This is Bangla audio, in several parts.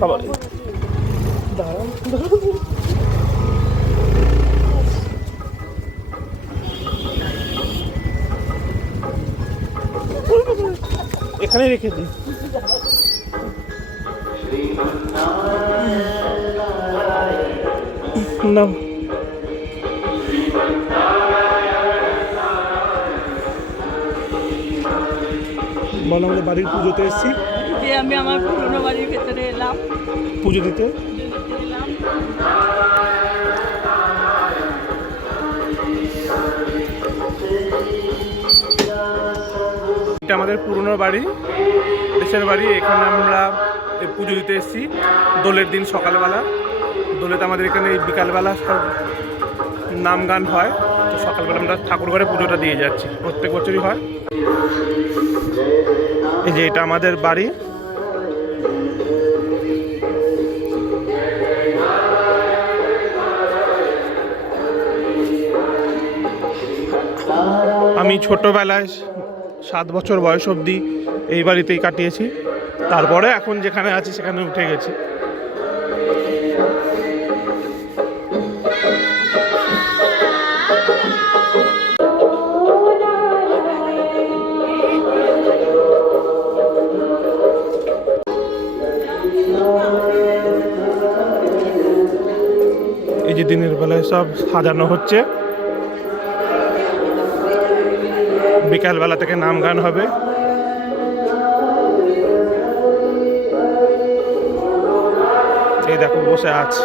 বাবা দাঁড়ান, এখানে রেখে দিই। না বলো, আমাদের বাড়ির পুজোতে এসেছি। যে আমি আমার পুরনো বাড়ির ভেতরে এলাম পুজো দিতে। এটা আমাদের পুরনো বাড়ি, দেশের বাড়ি। এখানে আমরা পুজো দিতে এসেছি দোলের দিন সকালবেলা। দোলেতে আমাদের এখানে বিকালবেলা সব নাম গান হয়, তো সকালবেলা আমরা ঠাকুর ঘরে পুজোটা দিয়ে যাচ্ছি, প্রত্যেক বছরই হয়। এই যে এটা আমাদের বাড়ি। আমি ছোটোবেলায় 7 বছর বয়স অবধি এই বাড়িতেই কাটিয়েছি, তারপরে এখন যেখানে আছি সেখানে উঠে গেছি। এই যে দিনের বেলায় সব সাজানো হচ্ছে, বিকালবেলা থেকে নাম গান হবে। এই দেখো বসে আছে।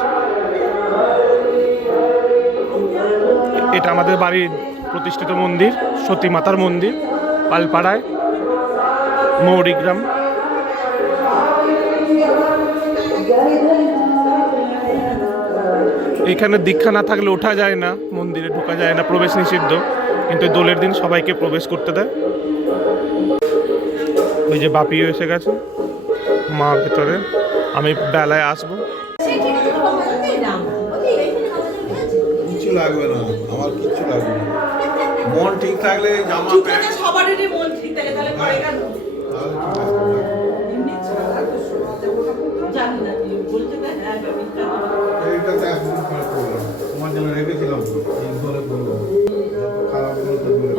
এটা আমাদের বাড়ির প্রতিষ্ঠিত মন্দির, সতী মাতার মন্দির, পালপাড়ায়, মৌরিগ্রাম। এখানে দীক্ষা না থাকলে ওঠা যায় না, মন্দিরে ঢোকা যায় না, প্রবেশ নিষিদ্ধ। কিন্তু দোলের দিন সবাইকে প্রবেশ করতে দেয়। ওই যে বাপিও এসে গেছে, মা ভেতরে। আমি বেলায় আসবো। কিছু লাগবে না, আমার কিচ্ছু লাগবে না। মন ঠিক থাকলে জামা প্যান্ট সবারই মন ঠিক থাকে, তাহলে পরে কেন জানি না বলতে দেয়। এইটাতে একদিন পরে করলাম, তোমার জন্য রেখেছিলাম তো, এই ধরে করবো খারাপ বলতে বলে।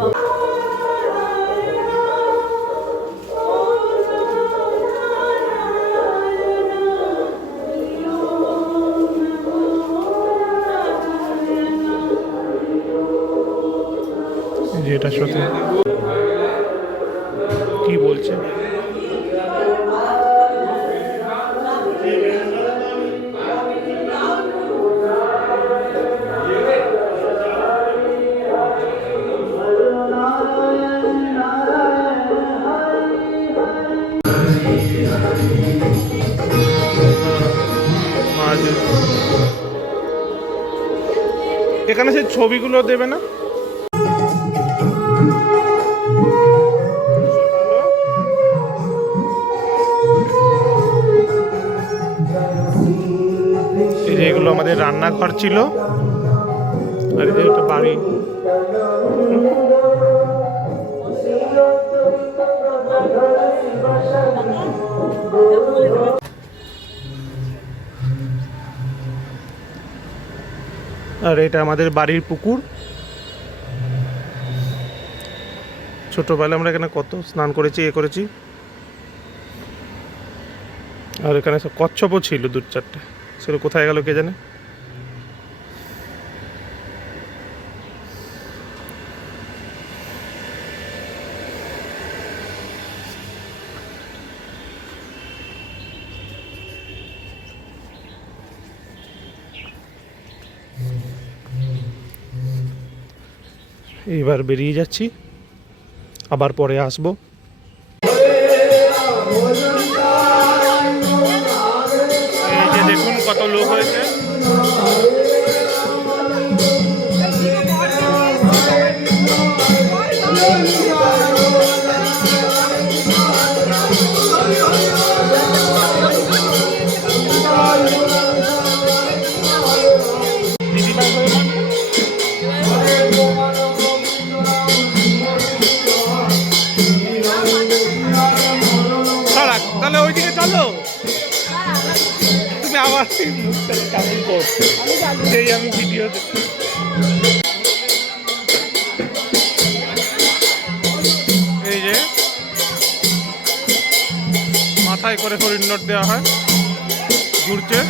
যেটা সত্যি কি বলছে, এখানে সেই ছবিগুলো দেবে না? এগুলো আমাদের রান্নাঘর ছিল, আর এই যে একটা বাড়ি। আর এটা আমাদের বাড়ির পুকুর। ছোটবেলায় আমরা এখানে কত স্নান করেছি, করেছি। আর এখানে সব কচ্ছপও ছিল 2-4টে, সেগুলো কোথায় গেল কে জানে। এবার বেরিয়ে যাচ্ছি, আবার পরে আসবো। এই যে দেখুন কত লোক হয়েছে। তাহলে ওইদিকে চলো। এই মুখটা কেমন করছে সেই আমি ভিডিও দেখি। এই যে মাথায় করে হরিণ নোট দেওয়া হয়, ঘুরছে।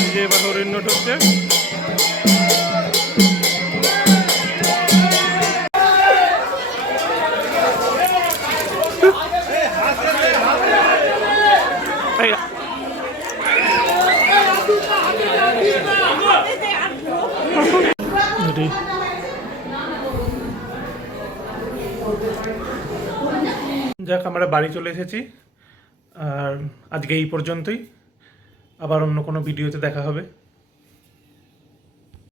এই যে এবার হরিণ নোট হচ্ছে। এই যাক, আমরা বাড়ি চলে এসেছি। আর আজকে এই পর্যন্তই, আবার অন্য কোনো ভিডিওতে দেখা হবে।